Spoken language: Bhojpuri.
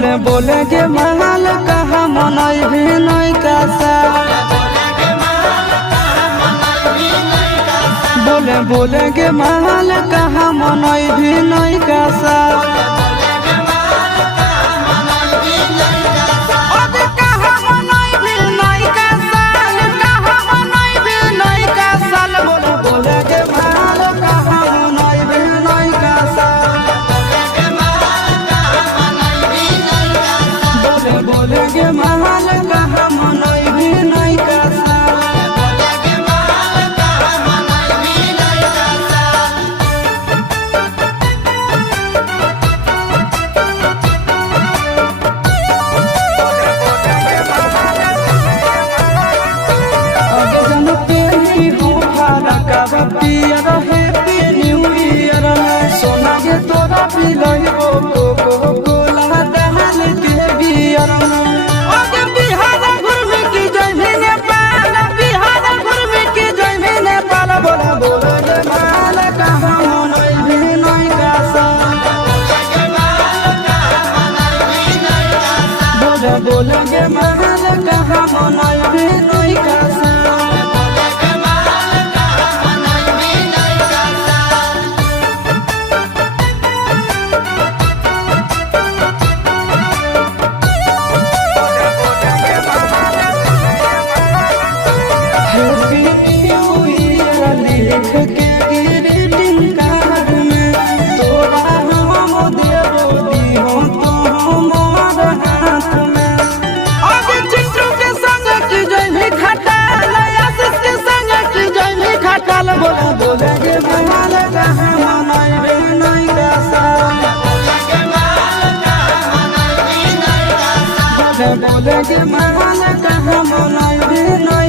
बोले बोले के महल कहाँ मनई भी नहीं कासा। बोले बोले के महल कहाँ मनई भी नहीं कासा। बोले के महल कहाँ मनई भी नहीं कासा। अगे जन पेली हो खाना का पियर हैप्पी न्यू ईयर सोना के तोरा पिलई हो कोको कोला दहल के बियर अगे बिहार घुरमी की जय भी नेपाल बिहार घुरमी की जय भी नेपाल। बोला बोले के महल कहाँ मनई भी नहीं कासा। बोले बोले के महल कहाँ मनई भी नहीं कासा। लिख के ग्रीटिंग कार्ड में तोरा हम देबो दिहो तो हमार हाथ में। अगे चिट्टू के संग की जय भी खटाल आशीष के संग की जय भी खटाल। बोला बोले के महल कहाँ मनई भी नहीं कासा। बोले बोले के महल कहाँ मनई भी नहीं